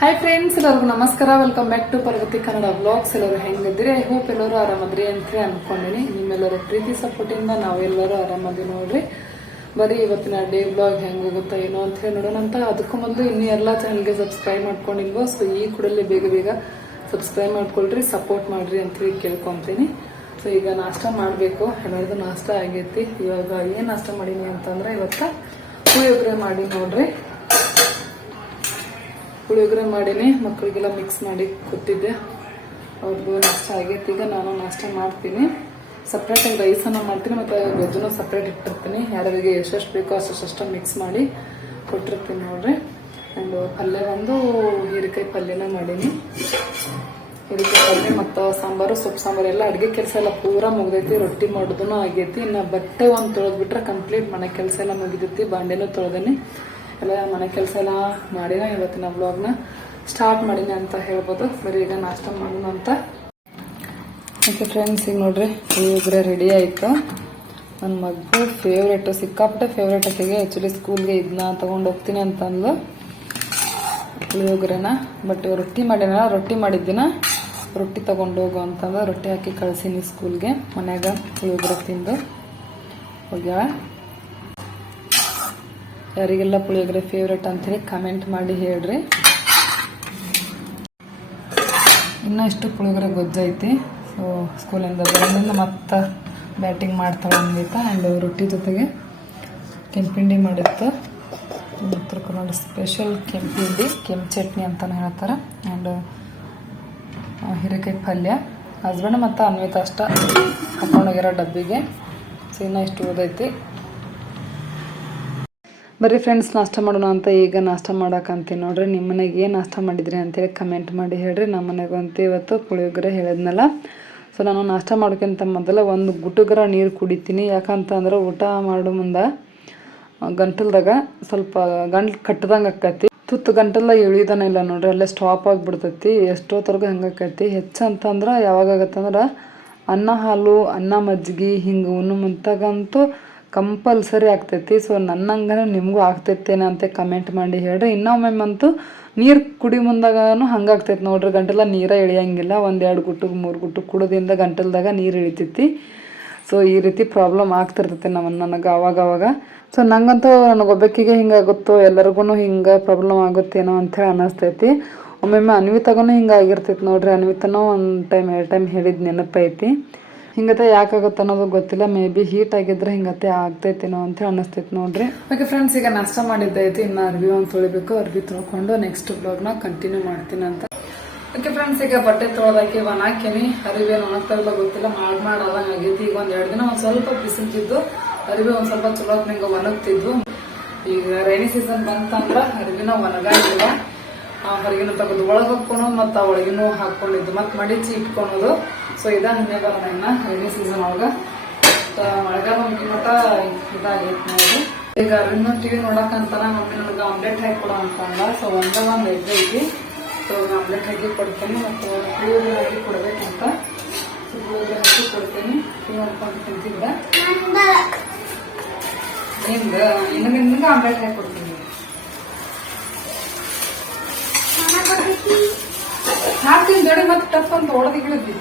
Hi friends ಎಲ್ಲರಿಗೂ ನಮಸ್ಕಾರ. Welcome back to Parvathi Kannada blogs ಎಲ್ಲರೂ ಹೆಂಗಿದ್ರಿ ಐ ಹೋಪ್ ಎಲ್ಲರೂ ಆರಾಮದ್ರಿ ಅಂತ ಅನ್ಕೊಂಡಿನಿ. ನಿಮ್ಮೆಲ್ಲರ ಪ್ರೀತಿ ಸಪೋರ್ಟಿಂದ ನಾವೆಲ್ಲರೂ ಆರಾಮದಿ ನೋಡ್ರಿ. ಬರೀ ಇವತ್ತಿನ ಡೇ ಬ್ಲಾಗ್ ಹೆಂಗೆ ಹೋಗುತ್ತಾ ಏನೋ ಅಂತ ಹೇಳಿ ನೋಡೋಣ ಅಂತ. ಅದಕ್ಕೂ ಮೊದಲು ಇನ್ನೂ ಎಲ್ಲ ಚಾನಲ್ಗೆ ಸಬ್ಸ್ಕ್ರೈಬ್ ಮಾಡ್ಕೊಂಡಿಲ್ವೋ ಸೊ ಈ ಕೂಡಲೇ ಬೇಗ ಬೇಗ ಸಬ್ಸ್ಕ್ರೈಬ್ ಮಾಡ್ಕೊಳ್ರಿ ಸಪೋರ್ಟ್ ಮಾಡ್ರಿ ಅಂತ ಹೇಳಿ ಕೇಳ್ಕೊಂತೀನಿ. ಸೊ ಈಗ ನಾಷ್ಟ ಮಾಡಬೇಕು. ಎಲ್ಲರದು ನಾಷ್ಟ ಆಗೈತಿ. ಇವಾಗ ಏನು ನಾಷ್ಟ ಮಾಡೀನಿ ಅಂತಂದ್ರೆ ಇವತ್ತು ಪುಳಿಯೋಗರೆ ಮಾಡಿ ನೋಡ್ರಿ. ಪುಳಿಯೋಗರೆ ಮಾಡೀನಿ ಮಕ್ಕಳಿಗೆಲ್ಲ ಮಿಕ್ಸ್ ಮಾಡಿ ಕೊಟ್ಟಿದ್ದೆ. ಅವ್ರಿಗೂ ನಾಷ್ಟ ಆಗೈತಿ, ಈಗ ನಾನು ನಾಷ್ಟ ಮಾಡ್ತೀನಿ. ಸಪ್ರೇಟಾಗಿ ರೈಸನ್ನು ಮಾಡ್ತೀನಿ, ಮತ್ತು ವೆಜ್ಜನ್ನು ಸಪ್ರೇಟ್ ಇಟ್ಟಿರ್ತೀನಿ ಯಾರ್ಯಾರಿಗೆ ಎಷ್ಟೆಷ್ಟು ಬೇಕೋ ಅಷ್ಟಷ್ಟು ಮಿಕ್ಸ್ ಮಾಡಿ ಕೊಟ್ಟಿರ್ತೀನಿ ನೋಡ್ರಿ. ಆ್ಯಂಡ್ ಪಲ್ಯ ಒಂದು ಹೀರೆಕಾಯಿ ಪಲ್ಯನ ಮಾಡೀನಿ. ಹೀರೆಕಾಯಿ ಪಲ್ಯ ಮತ್ತು ಸಾಂಬಾರು, ಸೊಪ್ಪು ಸಾಂಬಾರು ಎಲ್ಲ ಅಡುಗೆ ಕೆಲಸ ಎಲ್ಲ ಪೂರ ಮುಗ್ದೈತಿ, ರೊಟ್ಟಿ ಮಾಡೋದನ್ನು ಆಗೈತಿ. ಇನ್ನು ಬಟ್ಟೆ ಒಂದು ತೊಳೆದ್ಬಿಟ್ರೆ ಕಂಪ್ಲೀಟ್ ಮನೆ ಕೆಲಸ ಎಲ್ಲ ಮುಗಿದೈತಿ, ಬಾಂಡೆನೂ ತೊಳೆದೇನಿ. ಎಲ್ಲ ಮನೆ ಕೆಲಸ ಎಲ್ಲ ಮಾಡಿನ ಇವತ್ತಿನ ಬ್ಲಾಗ್ನ ಸ್ಟಾರ್ಟ್ ಮಾಡೀನಿ ಅಂತ ಹೇಳ್ಬೋದು. ಬರೀ ಈಗ ನಾಷ್ಟ ಮಾಡೋಣ ಅಂತ. ಓಕೆ ಫ್ರೆಂಡ್ಸ್ ಈಗ ನೋಡ್ರಿ ಪುಳಿಯೋಗರೆ ರೆಡಿ ಆಯಿತು. ನನ್ನ ಮಗು ಫೇವ್ರೇಟು ಸಿಕ್ಕಾಪಟ್ಟೆ ಫೇವ್ರೇಟ್ ಆಕೆಗೆ. ಆ್ಯಕ್ಚುಲಿ ಸ್ಕೂಲ್ಗೆ ಇದನ್ನ ತೊಗೊಂಡು ಹೋಗ್ತೀನಿ ಅಂತಂದು ಪುಳಿಯೋಗರೆನ ಬಟ್ ರೊಟ್ಟಿ ಮಾಡಿನಲ್ಲ ರೊಟ್ಟಿ ಮಾಡಿದ್ದಿನ, ರೊಟ್ಟಿ ತೊಗೊಂಡು ಹೋಗು ಅಂತಂದು, ರೊಟ್ಟಿ ಹಾಕಿ ಕಳ್ಸೀನಿ ಸ್ಕೂಲ್ಗೆ ಮನ್ಯಾಗ ಪುಳಿಯೋಗರೆ ತಿಂದು ಹೋಗ್ಯಾಳ. ಯಾರಿಗೆಲ್ಲ ಪುಳಿಯೋಗರೆ ಫೇವ್ರೇಟ್ ಅಂತೇಳಿ ಕಮೆಂಟ್ ಮಾಡಿ ಹೇಳ್ರಿ. ಇನ್ನೂ ಇಷ್ಟು ಪುಳಿಯೋಗರೆ ಗೊಜ್ಜೈತಿ. ಸೊ ಸ್ಕೂಲಿಂದ ಬಂದಿಂದ ಮತ್ತೆ ಬ್ಯಾಟಿಂಗ್ ಮಾಡ್ತಾಳೆ ಅಂದಿತ್ತು ಆ್ಯಂಡ್ ರೊಟ್ಟಿ ಜೊತೆಗೆ ಕೆಂಪಿಂಡಿ ಮಾಡಿತ್ತು. ಉತ್ತರ ಕನ್ನಡ ಸ್ಪೆಷಲ್ ಕೆಂಪಿಂಡಿ ಕೆಂಪು ಚಟ್ನಿ ಅಂತಲೇ ಹೇಳ್ತಾರೆ. ಆ್ಯಂಡ್ ಹೀರೆಕಾಯಿ ಪಲ್ಯ. ಹಸ್ಬೆಂಡ್ ಮತ್ತು ಅನ್ವಿತ ಅಷ್ಟ ಹಾಕೊಂಡೋಗಿರೋ ಡಬ್ಬಿಗೆ. ಸೊ ಇನ್ನೂ ಇಷ್ಟು ಓದೈತಿ ಬರ್ರಿ ಫ್ರೆಂಡ್ಸ್ ನಾಷ್ಟ ಮಾಡೋಣ ಅಂತ ಈಗ ನಾಷ್ಟ ಮಾಡೋಕ್ಕಂತೀನಿ ನೋಡ್ರಿ ನಿಮ್ಮ ಮನೆಗೆ ಏನು ನಾಷ್ಟ ಮಾಡಿದ್ರಿ ಅಂತೇಳಿ ಕಮೆಂಟ್ ಮಾಡಿ ಹೇಳ್ರಿ. ನಮ್ಮ ಮನೆಗಂತೂ ಇವತ್ತು ಪುಳಿಯೋಗರೆ ಹೇಳಿದ್ನಲ್ಲ. ಸೊ ನಾನು ನಾಷ್ಟ ಮಾಡೋಕ್ಕಿಂತ ಮೊದಲು ಒಂದು ಗುಟುಗರ ನೀರು ಕುಡಿತೀನಿ. ಯಾಕಂತಂದ್ರೆ ಊಟ ಮಾಡೋ ಮುಂದೆ ಗಂಟಲ್ದಾಗ ಸ್ವಲ್ಪ ಗಂಟ್ಲು ಕಟ್ಟದಂಗೆ ಆಕತಿ. ತುತ್ತು ಗಂಟಲ್ದಾಗ ಇಳಿದಾನ ಇಲ್ಲ ನೋಡ್ರಿ, ಅಲ್ಲೇ ಸ್ಟಾಪ್ ಆಗಿಬಿಡ್ತೈತಿ. ಎಷ್ಟೊತ್ತವರೆಗೂ ಹಂಗೆ ಆಕೈತಿ. ಹೆಚ್ಚಂತಂದ್ರೆ ಯಾವಾಗ ಆಗತ್ತಂದ್ರೆ, ಅನ್ನ ಹಾಲು, ಅನ್ನ ಮಜ್ಜಿಗೆ ಹಿಂಗೆ ಉಣ್ಣು ಮುಂತಾಗಂತೂ ಕಂಪಲ್ಸರಿ ಆಗ್ತೈತಿ. ಸೊ ನನ್ನಂಗನ ನಿಮಗೂ ಆಗ್ತೈತೇನೆ ಅಂತ ಕಮೆಂಟ್ ಮಾಡಿ ಹೇಳ್ರಿ. ಇನ್ನೊಮ್ಮೆಮ್ಮಂತೂ ನೀರು ಕುಡಿ ಮುಂದಾಗನು ಹಂಗಾಗ್ತೈತಿ ನೋಡ್ರಿ. ಗಂಟಲ ನೀರ ಇಳಿಯಂಗಿಲ್ಲ. ಒಂದೆರಡು ಗುಟ್ಟು, ಮೂರು ಗುಟ್ಟು ಕುಡೋದಿಂದ ಗಂಟಲ್ದಾಗ ನೀರು ಇಳಿತೈತಿ. ಸೊ ಈ ರೀತಿ ಪ್ರಾಬ್ಲಮ್ ಆಗ್ತಿರ್ತೈತೆ ನಮ್ಮ ನನಗೆ ಅವಾಗ ಅವಾಗ ಸೊ ನಂಗಂತೂ ನನಗೊಬ್ಬಕ್ಕಿಗೆ ಹಿಂಗಾಗುತ್ತೋ ಎಲ್ಲರಿಗೂ ಹಿಂಗೆ ಪ್ರಾಬ್ಲಮ್ ಆಗುತ್ತೇನೋ ಅಂಥೇಳಿ ಅನ್ನಿಸ್ತೈತಿ ಒಮ್ಮೊಮ್ಮೆ ಅನ್ವಿತಾಗೂ ಹಿಂಗೆ ನೋಡ್ರಿ. ಅನ್ವಿತನೂ ಒಂದು ಟೈಮ್ ಎರಡು ಟೈಮ್ ಹೇಳಿದ ನೆನಪೈತಿ. ಹಿಂಗತೆ ಯಾಕಾಗುತ್ತೆ ಅನ್ನೋದು ಗೊತ್ತಿಲ್ಲ. ಮೇ ಬಿ ಹೀಟ್ ಆಗಿದ್ರೆ ಹಿಂಗತೆ ಆಗ್ತೈತೇನೋ ಅಂತ ಅನ್ನಿಸ್ತೈತಿ ನೋಡ್ರಿ. ಓಕೆ ಫ್ರೆಂಡ್ಸ್ ಈಗ ನಾಷ್ಟ ಮಾಡಿದ್ದೈತಿ ಇನ್ನು ಅರ್ವಿ ಒಂದು ತೊಳಿಬೇಕು ಅರ್ವಿ ತೊಳ್ಕೊಂಡು ನೆಕ್ಸ್ಟ್ ಬ್ಲಾಗ್ನ ಕಂಟಿನ್ಯೂ ಮಾಡ್ತೀನಿ ಅಂತ. ಓಕೆ ಫ್ರೆಂಡ್ಸ್ ಈಗ ಬಟ್ಟೆ ತೊಳೆದಾಕಿ ಒಣ ಹಾಕೀನಿ ಅರಿವಿ ಏನು ಒಣಗ್ತಾ ಇಲ್ಲ ಗೊತ್ತಿಲ್ಲ. ಮಾಡಿ ಮಾಡದಂಗೆ ಆಗೈತಿ. ಈಗ ಒಂದು ಎರಡು ದಿನ ಒಂದು ಸ್ವಲ್ಪ ಬಿಸಿಲ್ತಿದ್ದು ಅರಿವಿ ಒಂದು ಸ್ವಲ್ಪ ಚಲೋ ಹಿಂಗೆ ಒಣಗ್ತಿದ್ವು ಈಗ ರೈನಿ ಸೀಸನ್ ಬಂತಂದ್ರೆ ಅರಿವಿನ ಒಣಗಾಗಿಲ್ಲ. ಹೊರಗಿನ ತೆಗೆದು ಒಳಗೆ ಹಾಕ್ಕೊಳೋದು ಮತ್ತು ಒಳಗಿನೂ ಹಾಕೊಂಡಿದ್ದು ಮತ್ತೆ ಮಡಿಚಿ ಇಟ್ಕೊಳೋದು. ಸೊ ಇದ ಹಣ್ಣೆ ಬರೋಣ ಇನ್ನ ರೈನಿ ಸೀಸನ್ ಒಳಗ. ಮತ್ತ ಮಳೆಗಾಲ ಮುಗಿ ಮಟ ಇದಾಗೈತಿ ನೋಡಿ. ಈಗ ಅರಿವಿನ ಟಿವಿ ನೋಡಕ್ಕಂತಾನ ಮಮ್ಮಿ ನನಗೆ ಆಮ್ಲೆಟ್ ಹಾಕಿ ಕೊಡೋ ಅಂತಂದ. ಸೊ ಒಂದ ಒಂದು ಎಗ್ ಐತಿ. ಸೊ ಆಮ್ಲೆಟ್ ಹಾಕಿ ಕೊಡ್ತೇನೆ ಮತ್ತು ಪುಳಿಯೋಗರೆ ಹಾಕಿ ಕೊಡ್ಬೇಕಂತ. ಸೊ ಪುಳಿಯೋಗರೆ ಹಾಕಿ ಕೊಡ್ತೇನೆ. ವಿ ಮಾಡ್ಕೊಂಡು ತಿಂತಿದ್ದ ನಿಮ್ಗ ನಿನಗೆ ನಿನಗೆ ಆಮ್ಲೆಟ್ ಹಾಕಿ ಕೊಡ್ತೀನಿ. ಹಾಕ್ತೀನಿ ಜಡಿ ಮತ್ತೆ ಟಪ್ ಅಂತ ಒಳದಿ ಇಳಿದ್ವಿ.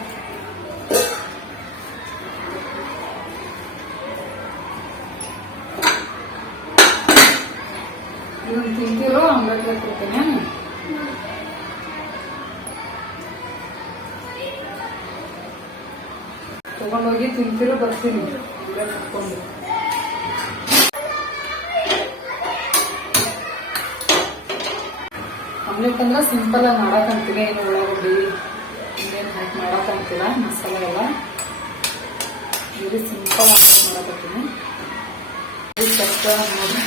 ಇದನ್ನ ತಿಂತಿರೋ ಆಮ್ಲೆಟ್ ಹಾಕಿ ಕೊಡ್ತೇನೆ ತಗೊಂಡೋಗಿ ತಿಂತಿರೋ ಬರ್ತೀನಿ. ಆಮ್ಲೆಟ್ ಹಾಕೊಂಡು ಆಮ್ಲೆಟ್ ಅಂದ್ರೆ ಸಿಂಪಲ್ ಆಗಿ ಮಾಡಕ್ಕಂತೀನಿ ಏನು ಉಳ್ಳಾಗಡ್ಡಿ ಇನ್ನೇನು ಹಾಕಿ ಮಾಡಕ್ಕಂತೀರ ಮಸಾಲೆ ಎಲ್ಲ. ಇಲ್ಲಿ ಸಿಂಪಲ್ ಆಗಿ ಮಾಡಕತ್ತೀನಿ ನೋಡಿ.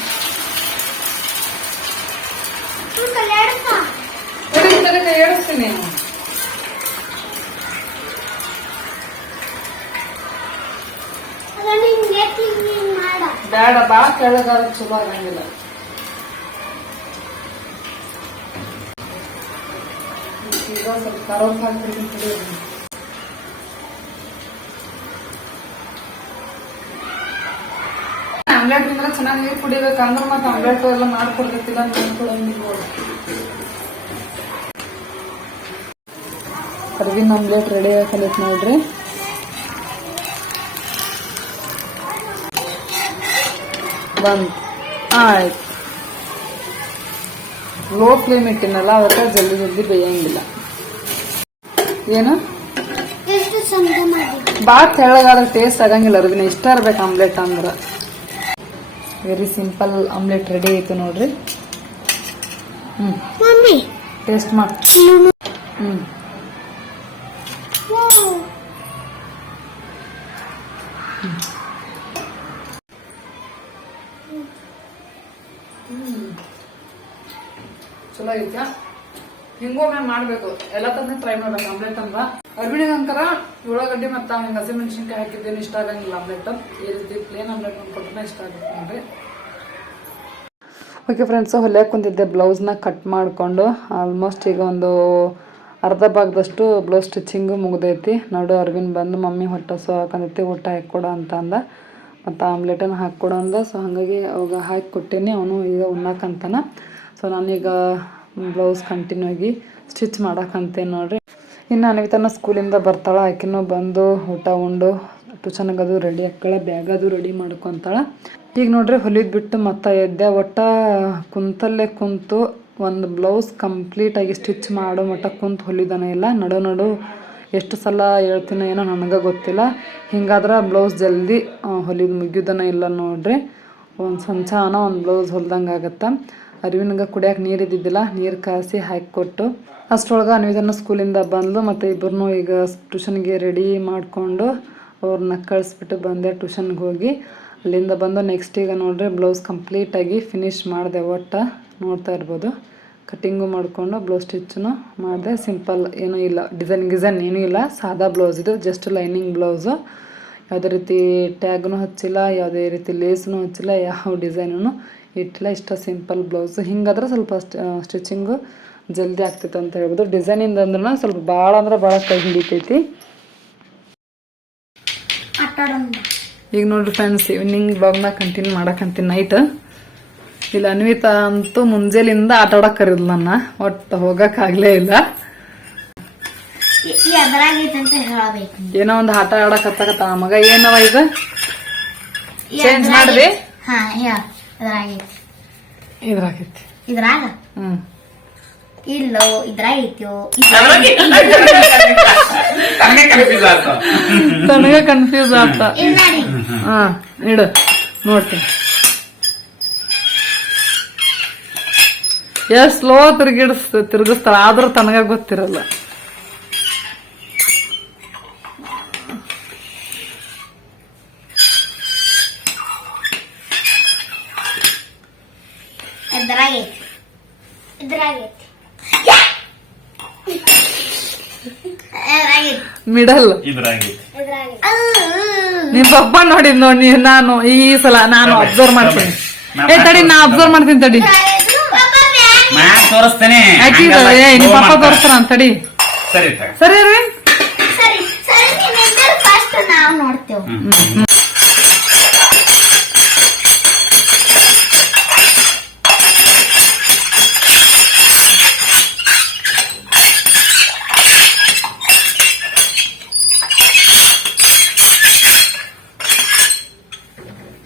ತಡಿ, ಏಳಿಸ್ತೀನಿ ಬೇಡ ಬಾ ಕೆಳಗಾದ್ರೆ ಚಲೋ ಆಗಂಗಿಲ್ಲ. ಈಗ ಸ್ವಲ್ಪ ತಡಿ ಅದನ್ನ. ಆಮ್ಲೆಟ್ ಅಂದ್ರೆ ಚೆನ್ನಾಗಿ ನೀರು ಕುಡಿಬೇಕಂದ್ರೆ ಮತ್ತೆ ಆಮ್ಲೆಟ್ ಎಲ್ಲ ಮಾಡ್ಕೊಡ್ಬೇಕಿಲ್ಲ ನೋಡು ಅರ್ವಿನ್ ಆಮ್ಲೆಟ್ ರೆಡಿ ಆಗಲಿತ್ತು ನೋಡ್ರಿ ಬಂದ್. ಆಯ್ತು. ಲೋ ಫ್ಲೇಮ್ ಇಟ್ಟಿನಲ್ಲ ಅದಕ್ಕೆ ಜಲ್ದಿ ಜಲ್ದಿ ಬೇಯಂಗಿಲ್ಲ. ಏನು? ಭಾಳ ತೆಳ್ಳಗಾದ್ರೆ ಟೇಸ್ಟ್ ಆಗಂಗಿಲ್ಲ ಅರ್ವಿನ ಇಷ್ಟ ಇರ್ಬೇಕು ಆಮ್ಲೆಟ್ ಅಂದ್ರೆ. ವೆರಿ ಸಿಂಪಲ್ ಆಮ್ಲೆಟ್ ರೆಡಿ ಆಯ್ತು ನೋಡ್ರಿ. ಹ್ಮ್. ಟೇಸ್ಟ್ ಮಾಡಿ. ಹ್ಮ್. ಚಲೋ ಐತ್ಯಾ? ಹಿಂಗೊಮ್ಮೆ ಮಾಡ್ಬೇಕು. ಎಲ್ಲ ತಂದ್ರೆ ಟ್ರೈ ಮಾಡ್ಬೇಕು. ಆಮ್ಲೆಟ್ ಅಂದ್ರ ಅರ್ಬಿಣಿ ನಂತರ ಉಳ್ಳಾಗಡ್ಡಿ ಮತ್ತ ಹಿಂಗ ಹಸಿಮೆಣಸಿನ್ಕಾಯಿ ಹಾಕಿದ್ದೇನೆ. ಇಷ್ಟ ಆಗಂಗಿಲ್ಲ ಆಮ್ಲೆಟ್. ಈ ರೀತಿ ಪ್ಲೇನ್ ಆಮ್ಲೆಟ್ ಕೊಟ್ಟರೆ ಇಷ್ಟ ಆಗುತ್ತೆ ನೋಡ್ರಿ. ಓಕೆ ಫ್ರೆಂಡ್ಸ್ ಹೊಲಿಯಕ್ಕೆ ಕುಂತಿದ್ದೆ ಬ್ಲೌಸ್ನ ಕಟ್ ಮಾಡಿಕೊಂಡು. ಆಲ್ಮೋಸ್ಟ್ ಈಗ ಒಂದು ಅರ್ಧ ಭಾಗದಷ್ಟು ಬ್ಲೌಸ್ ಸ್ಟಿಚಿಂಗು ಮುಗ್ದೈತಿ. ನೋಡು ಅರ್ವಿನ್ ಬಂದು ಮಮ್ಮಿ ಹೊಟ್ಟೆ ಸೊ ಹಾಕಂದೈತಿ, ಊಟ ಹಾಕ್ಕೊಡ ಅಂತ ಅಂದ. ಮತ್ತು ಆಮ್ಲೆಟನ್ನು ಹಾಕ್ಕೊಡು ಅಂದ. ಸೊ ಹಾಗಾಗಿ ಅವಾಗ ಹಾಕಿ ಕೊಟ್ಟೀನಿ. ಅವನು ಈಗ ಉಣ್ಣಾಕಂತಾನೆ ಸೊ ನಾನೀಗ ಬ್ಲೌಸ್ ಕಂಟಿನ್ಯೂ ಆಗಿ ಸ್ಟಿಚ್ ಮಾಡಕ್ಕಂತೆ ನೋಡ್ರಿ. ಇನ್ನು ಅನ್ವಿತನ ಸ್ಕೂಲಿಂದ ಬರ್ತಾಳೆ. ಆಕಿನೂ ಬಂದು ಊಟ ಉಂಡು. ಟ್ಯೂಷನ್ಗೆ ಅದು ರೆಡಿ ಹಾಕ್ಕೊಳ ಬ್ಯಾಗ್ ಅದು ರೆಡಿ ಮಾಡ್ಕೊತಾಳೆ. ಈಗ ನೋಡ್ರಿ ಹೊಲಿದ್ ಬಿಟ್ಟು ಮತ್ತೆ ಎದ್ದೆ. ಒಟ್ಟ ಕುಂತಲ್ಲೇ ಕುಂತು ಒಂದು ಬ್ಲೌಸ್ ಕಂಪ್ಲೀಟಾಗಿ ಸ್ಟಿಚ್ ಮಾಡೋ ಮಟ್ಟ ಕುಂತು ಹೊಲಿದಾನೆ ಇಲ್ಲ. ನಡು ನಡು ಎಷ್ಟು ಸಲ ಹೇಳ್ತೀನೋ ಏನೋ ನನಗೆ ಗೊತ್ತಿಲ್ಲ. ಹಿಂಗಾದ್ರೆ ಬ್ಲೌಸ್ ಜಲ್ದಿ ಹೊಲಿದು ಮುಗಿಯೋದನ ಇಲ್ಲ ನೋಡ್ರಿ. ಒಂದು ಸಂಚಾನ ಒಂದು ಬ್ಲೌಸ್ ಹೊಲ್ದಂಗೆ ಆಗತ್ತೆ ಅರಿವಿನಗೆ ಕುಡಿಯೋಕೆ ನೀರು ಇದ್ದಿದ್ದಿಲ್ಲ, ನೀರು ಕಾಯಿಸಿ ಹಾಕಿಕೊಟ್ಟು ಅಷ್ಟರೊಳಗೆ ಅನ್ವಿತನ ಸ್ಕೂಲಿಂದ ಬಂದ್ಲು ಮತ್ತು ಇಬ್ಬರನ್ನೂ ಈಗ ಟ್ಯೂಷನ್ಗೆ ರೆಡಿ ಮಾಡಿಕೊಂಡು ಅವ್ರನ್ನ ಕಳಿಸ್ಬಿಟ್ಟು ಬಂದೆ ಟ್ಯೂಷನ್ಗೆ ಹೋಗಿ. ಅಲ್ಲಿಂದ ಬಂದು ನೆಕ್ಸ್ಟ್ ಈಗ ನೋಡ್ರಿ ಬ್ಲೌಸ್ ಕಂಪ್ಲೀಟಾಗಿ ಫಿನಿಶ್ ಮಾಡಿದೆ ಒಟ್ಟು ನೋಡ್ತಾ ಇರ್ಬೋದು. ಕಟ್ಟಿಂಗು ಮಾಡಿಕೊಂಡು ಬ್ಲೌಸ್ ಸ್ಟಿಚ್ಚನ್ನು ಮಾಡಿದೆ. ಸಿಂಪಲ್ ಏನೂ ಇಲ್ಲ ಡಿಸೈನ್ ಗಿಸೈನ್ ಏನೂ ಇಲ್ಲ, ಸಾದಾ ಬ್ಲೌಸ್ ಇದು ಜಸ್ಟ್ ಲೈನಿಂಗ್ ಬ್ಲೌಸು ಯಾವುದೇ ರೀತಿ ಟ್ಯಾಗ್ನು ಹಚ್ಚಿಲ್ಲ, ಯಾವುದೇ ರೀತಿ ಲೇಸ್ನು ಹಚ್ಚಿಲ್ಲ, ಯಾವ ಡಿಸೈನೂ ಇಟ್ಟಿಲ್ಲ ಇಷ್ಟ ಸಿಂಪಲ್ ಬ್ಲೌಸು. ಹಿಂಗಾದ್ರೆ ಸ್ವಲ್ಪ ಸ್ಟಿಚಿಂಗು ಜಲ್ದಿ ಆಗ್ತೈತೆ ಅಂತ ಹೇಳ್ಬೋದು. ಡಿಸೈನಿಂದ ಅಂದ್ರೆ ಸ್ವಲ್ಪ ಭಾಳ ಅಂದ್ರೆ ಭಾಳ ಕೈ ಹಿಡಿತೈತಿ. ಈಗ ನೋಡ್ರಿ ಫ್ರೆಂಡ್ಸ್ ಈವ್ನಿಂಗ್ ಬ್ಲಾಗ್ನ ಕಂಟಿನ್ಯೂ ಮಾಡಕ್ಕಂತೀನಿ ನೈಟ್ ಇಲ್ಲಿ ಅನ್ವಿತಾ ಅಂತೂ ಮುಂಜಾನೆಯಿಂದ ಆಟ ಆಡಕ್ ಕರೀದ್ ನನ್ನ. ಒಟ್ಟು ಹೋಗಕ್ಕಾಗ್ಲೇ ಇಲ್ಲ. ಏನೋ ಒಂದು ಆಟ ಆಡಕ್ ಹತ್ತಕತ್ತ ಮಗ. ಏನವ ಈಗ ಚೇಂಜ್ ಎದುರಾಗೈತೆ- ಎದುರಾಗೈತಿ ಇದ್ರಾಗೈತಿ. ಇದ್ರಾಗ? ಹ್ಮ್. ಇಲ್ಲೋ ಇದ್ರಾಗೈತ್ಯೋ? ನನಗೆ ಕನ್ಫ್ಯೂಸ್ ಆತ. ಇಲ್ಲ ನೋಡಿ. ಹಾ ಇಡು. ನೋಡ್ತೀನಿ ಎಷ್ಟು ಸ್ಲೋ ತಿರುಗಿಡಿಸ್ ತಿರುಗಿಸ್ತಾರ ಆದ್ರೂ ತನಗ ಗೊತ್ತಿರಲ್ಲ. ಎದುರಾಗೈತಿ ಇದ್ರಾಗೈತಿ. ಎದುರಾಗೈತಿ ಮಿಡಲ್. ಇದ್ರಾಗಿ ಎದುರಾಗೈತಿ ನಿಮ್ ಪಪ್ಪ ನೋಡಿದ್ ನೋಡಿ ನಾನು ಈ ಸಲ ನಾನು ಅಬ್ಸರ್ವ್ ಮಾಡ್ತೀನಿ. ಏ ತಡಿ ನಾ ಅಬ್ಸರ್ವ್ ಮಾಡ್ತೀನಿ ತಡಿ. ಮ್ಯಾಚ್ ತೋರಿಸ್ತೇನೆ. ಆಕಿ ಏ ನಿಮ್ ಪಪ್ಪ ತೋರಿಸ್ತಾನ ತೋರಿಸ್ತಾರ ಅಂತ ತಡಿ. ಸರಿ ತಗ. ಸರಿ ರೀ ಸರಿ ಸರಿ ಫಸ್ಟ್ ನಾವು ನೋಡ್ತೇವೆ.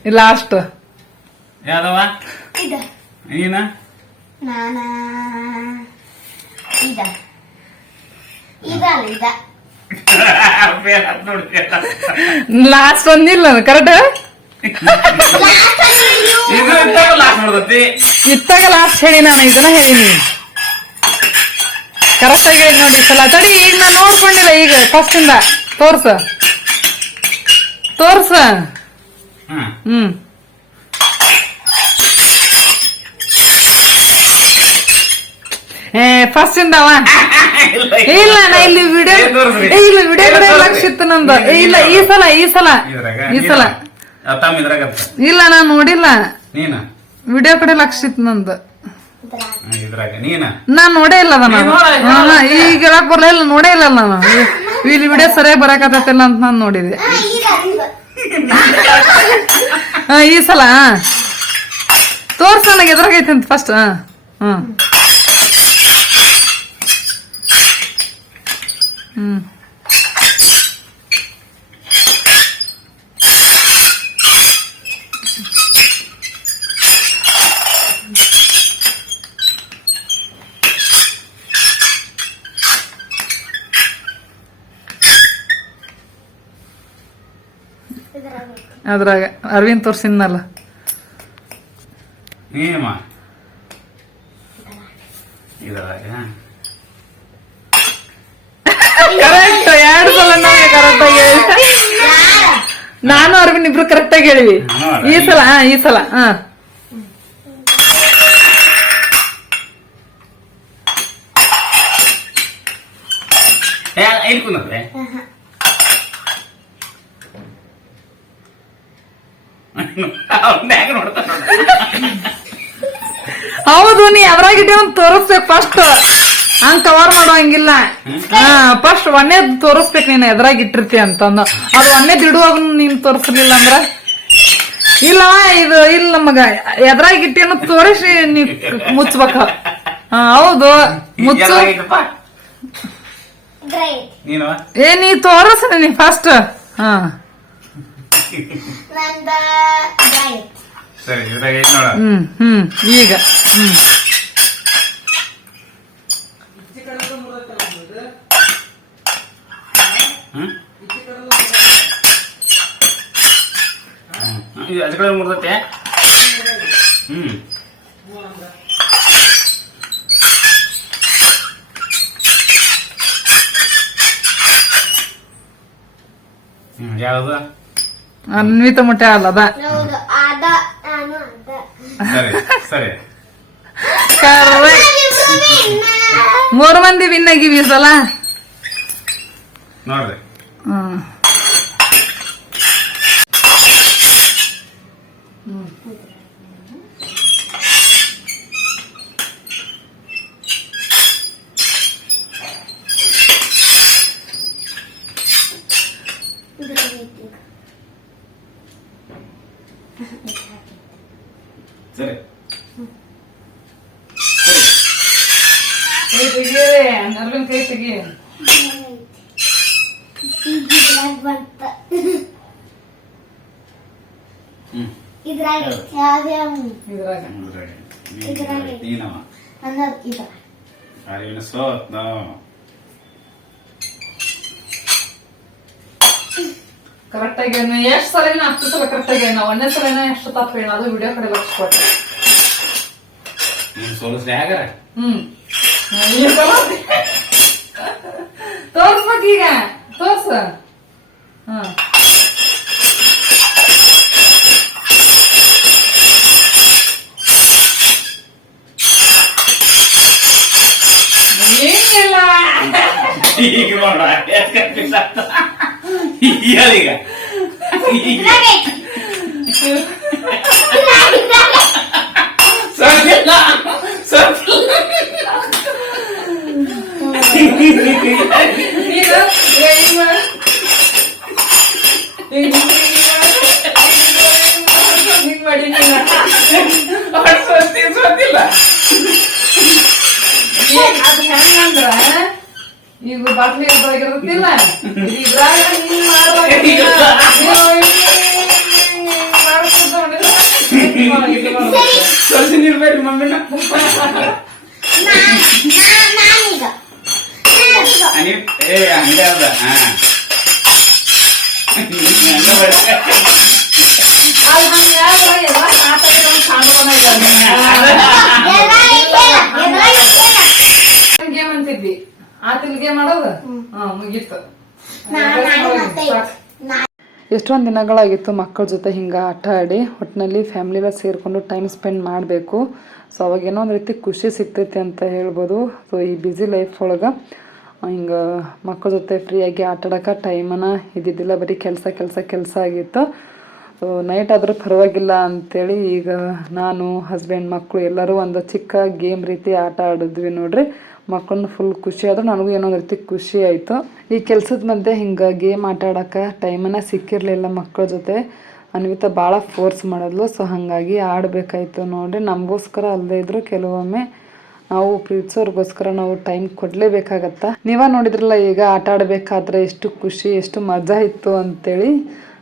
ಲಾಸ್ಟ್ ಯಾವ್ದವ ಇದ. ನೀನ? ನಾನ. ಲಾಸ್ಟ್ ಒಂದಿಲ್ಲ ಕರೆಕ್ಟ್. ಇತ್ತಾಗ ಲಾಸ್ಟ್ ಹೇಳಿ ನಾನು ಇದನ್ನ ಹೇಳಿನಿ. ಕರೆಕ್ಟ್ ಆಗಿ ಹೇಳಿ ನೋಡಿ ಸಲ. ತಡಿ ಈಗ ನಾನು ನೋಡ್ಕೊಂಡಿಲ್ಲ ಈಗ ಫಸ್ಟ್ ಇಂದ. ತೋರ್ಸ. ತೋರ್ಸ. ಹ್ಮ್. ಫಸ್ಟ್ ಇಂದವ ಇಲ್ಲ ನಾ ಇಲ್ಲಿ ವಿಡಿಯೋ ಇಲ್ಲ ವಿಡಿಯೋ ಕಡೆ? ಲಕ್ಷ ಇತ್ತು ನಂದು. ಇಲ್ಲ ಈ ಸಲ ಈ ಸಲ ಈ ಸಲ. ಇಲ್ಲ ನಾನು ನೋಡಿಲ್ಲ. ನೀನ? ವಿಡಿಯೋ ಕಡೆ ಲಕ್ಷ ಇತ್ತು ನಂದು ನಾನು ಇದ್ರಾಗ. ನೀನ? ನಾನ್ ನೋಡೇ ಇಲ್ಲ ನಾನು ಈಗ ಹೇಳಕ್ ಇಲ್ಲ ನೋಡೇ ಇಲ್ಲ ನಾನು. ಇಲ್ಲಿ ವಿಡಿಯೋ ಸರಿಯಾಗಿ ಬರಕತ್ತಿಲ್ಲ ಅಂತ ನಾನು ನೋಡಿದೆ. ಈ ಸಲ ತೋರ್ಸ ನನಗೆ ಎದುರಾಗೈತಿ ಅಂತ ಫಸ್ಟ್ ಹ್ಮ್ ಹ್ಮ್ ಅದ್ರಾಗ ಅರವಿಂದ್ ತೋರ್ಸಿದ್ನಲ್ಲ. ಇದ್ರಾಗ. ಕರೆಕ್ಟ್ ಎರಡು ಸಲ ನಾವೇ ಕರೆಕ್ಟ್ ಹೇಳಿ ನಾನು ಅರವಿಂದ್ ಇಬ್ರು ಕರೆಕ್ಟ್ ಆಗಿ ಹೇಳಿವಿ ಈ ಸಲ ಹಾ ಈ ಸಲ ಹಾ ಏ ಇಲ್ಲಿ ಕುಂದ್ರೆ ಅವ್ನ್ಯಾಗ ನೋಡ್ತಾನ ಹೌದು ನೀ ಅದ್ರಾಗ ಇಟ್ಟು ತೋರಿಸ್ಬೇಕು ಫಸ್ಟ್ ಹಂಗ್ ಕವರ್ ಮಾಡೋ ಹಂಗಿಲ್ಲ ಹಾ ಫಸ್ಟ್ ಒಣ್ಣೆ ತೋರಿಸ್ಬೇಕು ನೀನ್ ಎದ್ರಾಗ ಇಟ್ಟಿರ್ತಿ ಅಂತಂದು. ಅದು ಒಣ್ಣೆ ಇಡುವಾಗ ನೀನ್ ತೋರಿಸ್ಲಿಲ್ಲ ಅಂದ್ರ? ಇಲ್ಲ ಇದು ಇಲ್ಲ ನಮಗ ಎದ್ರಾಗ ಇಟ್ಟೇನು ತೋರಿಸಿ ನೀ ಮುಚ್ಬೇಕ. ಹಾ ಹೌದು ಮುಚ್ಚು. ಏ ನೀ ತೋರಿಸ್ ನೀ ಫಸ್ಟ್ ಹಾ. ನಂದ ಗ್ರೈಟ್ ಸರಿ ಇದ್ರಾಗ ಐತ್ ನೋಡ? ಹ್ಮ್ ಹ್ಮ್ ಈಗ ಹ್ಮ್. ಇದು ಅದ್ರ ಕಡೆ ಮುರ್ದತ್ತೆ ಹ್ಮ್. ಹ್ಮ್ ಯಾವ್ದು? ಅನ್ವಿತ ಮೊಟ್ಟೆ ಅಲ್ಲ ಅದ ಹೌದು. ನಾನು ಅದ ಸರಿ ಸರಿ. ಮೂರ್ ಮಂದಿ ವಿನ್ ಆಗಿವಿ ಸಲ. ನೋಡ್ರಿ ಹ್ಮ್ ಸರಿ ಅರ್ವಿನ್ ಕೈ ತೆಗಿ. ಇದ್ರಾಗ ಇದ್ರಾಗ. ಯಾವ್ಯಾವ ಇದ್ರಾಗ. ಇದ್ರಾಗ. ನೀನವ? ಅನ್ನೋದು ಇದ್ರಾಗ ಅರಿವಿನ ಸೋತ್ ನಾವು. ಕರೆಕ್ಟ್ ಆಗಿ ಎಷ್ಟ್ ಸಲ ಹತ್ತು ಸಲ ಕರೆಕ್ಟ್ ಆಗಿ ನಾವು ಒಂದೇ ಸಲ ಎಷ್ಟು ತಪ್ಪು ಹೇಳ ಅದು ವಿಡಿಯೋ ಕಡೆ ಲಕ್ಷ ಕೊಟ್ಟೆ ನೀನು ಹ್ಮ್. ಈ ಸಲ ತೋರ್ಸ್ಬೇಕು ಈಗ ತೋರ್ಸ ಹ ಏನಿಲ್ಲ ಈಗ ನೋಡ ಹೇಳೀಗ ಈಗ ಎಲ್ಲ ಮಾತಾಡಿ ಒಂದ್ ಕಾಣ್ಬೋದ ಇದ್ದಾನೆ. ಗೇಮ್ ಅಂತಿದ್ವಿ ಆತಿಲ್ ಗೇಮ್ ಮಾಡೋದು ಹಾ ಮುಗೀತು ಎಷ್ಟೊಂದು ದಿನಗಳಾಗಿತ್ತು ಮಕ್ಕಳ ಜೊತೆ ಹಿಂಗೆ ಆಟ ಆಡಿ. ಒಟ್ಟಿನಲ್ಲಿ ಫ್ಯಾಮ್ಲಿಲ್ಲ ಸೇರಿಕೊಂಡು ಟೈಮ್ ಸ್ಪೆಂಡ್ ಮಾಡಬೇಕು. ಸೊ ಅವಾಗ ಏನೋ ಒಂದು ರೀತಿ ಖುಷಿ ಸಿಗ್ತೈತಿ ಅಂತ ಹೇಳ್ಬೋದು. ಸೊ ಈ ಬ್ಯುಸಿ ಲೈಫ್ ಒಳಗೆ ಹಿಂಗೆ ಮಕ್ಕಳ ಜೊತೆ ಫ್ರೀಯಾಗಿ ಆಟ ಆಡೋಕೆ ಟೈಮನ ಇದ್ದಿದ್ದಿಲ್ಲ. ಬರೀ ಕೆಲಸ ಕೆಲಸ ಕೆಲಸ ಆಗಿತ್ತು. ಸೊ ನೈಟ್ ಆದರೂ ಪರವಾಗಿಲ್ಲ ಅಂಥೇಳಿ ಈಗ ನಾನು ಹಸ್ಬೆಂಡ್ ಮಕ್ಕಳು ಎಲ್ಲರೂ ಒಂದು ಚಿಕ್ಕ ಗೇಮ್ ರೀತಿ ಆಟ ಆಡಿದ್ವಿ ನೋಡ್ರಿ. ಮಕ್ಕಳನ್ನ ಫುಲ್ ಖುಷಿ ಆದ್ರೆ ನನಗೂ ಏನೋ ಒಂದು ರೀತಿ ಖುಷಿ ಆಯಿತು. ಈ ಕೆಲಸದ ಮಧ್ಯೆ ಹಿಂಗೆ ಗೇಮ್ ಆಟ ಟೈಮನ್ನು ಸಿಕ್ಕಿರಲಿಲ್ಲ ಮಕ್ಕಳ ಜೊತೆ. ಅನ್ವಿತಾ ಭಾಳ ಫೋರ್ಸ್ ಮಾಡಿದ್ಲು ಸೊ ಹಾಗಾಗಿ ಆಡಬೇಕಾಯ್ತು ನೋಡಿ. ನಮಗೋಸ್ಕರ ಅಲ್ಲದೇ ಇದ್ರು ಕೆಲವೊಮ್ಮೆ ನಾವು ಪ್ರೀತಿಸೋರ್ಗೋಸ್ಕರ ನಾವು ಟೈಮ್ ಕೊಡಲೇಬೇಕಾಗತ್ತ. ನೀವೇ ನೋಡಿದ್ರಲ್ಲ ಈಗ ಆಟ ಆಡಬೇಕಾದ್ರೆ ಎಷ್ಟು ಖುಷಿ, ಎಷ್ಟು ಮಜಾ ಇತ್ತು ಅಂತೇಳಿ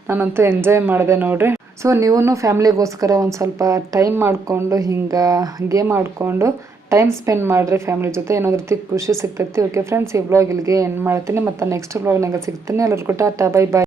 ನಾನಂತೂ ಎಂಜಾಯ್ ಮಾಡಿದೆ ನೋಡ್ರಿ. ಸೊ ನೀವು ಫ್ಯಾಮಿಲಿಗೋಸ್ಕರ ಒಂದು ಸ್ವಲ್ಪ ಟೈಮ್ ಮಾಡಿಕೊಂಡು ಹಿಂಗೆ ಗೇಮ್ ಆಡಿಕೊಂಡು ಟೈಮ್ ಸ್ಪೆಂಡ್ ಮಾಡಿರಿ ಫ್ಯಾಮಿಲಿ ಜೊತೆ. ಏನಾದ್ರೂ ರೀತಿ ಖುಷಿ ಸಿಗ್ತೈತಿ. ಓಕೆ ಫ್ರೆಂಡ್ಸ್ ಈ ಬ್ಲಾಗ್ ಇಲ್ಲಿಗೆ ಎಂಡ್ ಮಾಡ್ತೀನಿ. ಮತ್ತು ನೆಕ್ಸ್ಟ್ ವ್ಲಾಗ್ನಾಗ ಸಿಗ್ತೀನಿ. ಎಲ್ಲರಿಗೂ ಟಾಟಾ ಬೈ ಬಾಯ್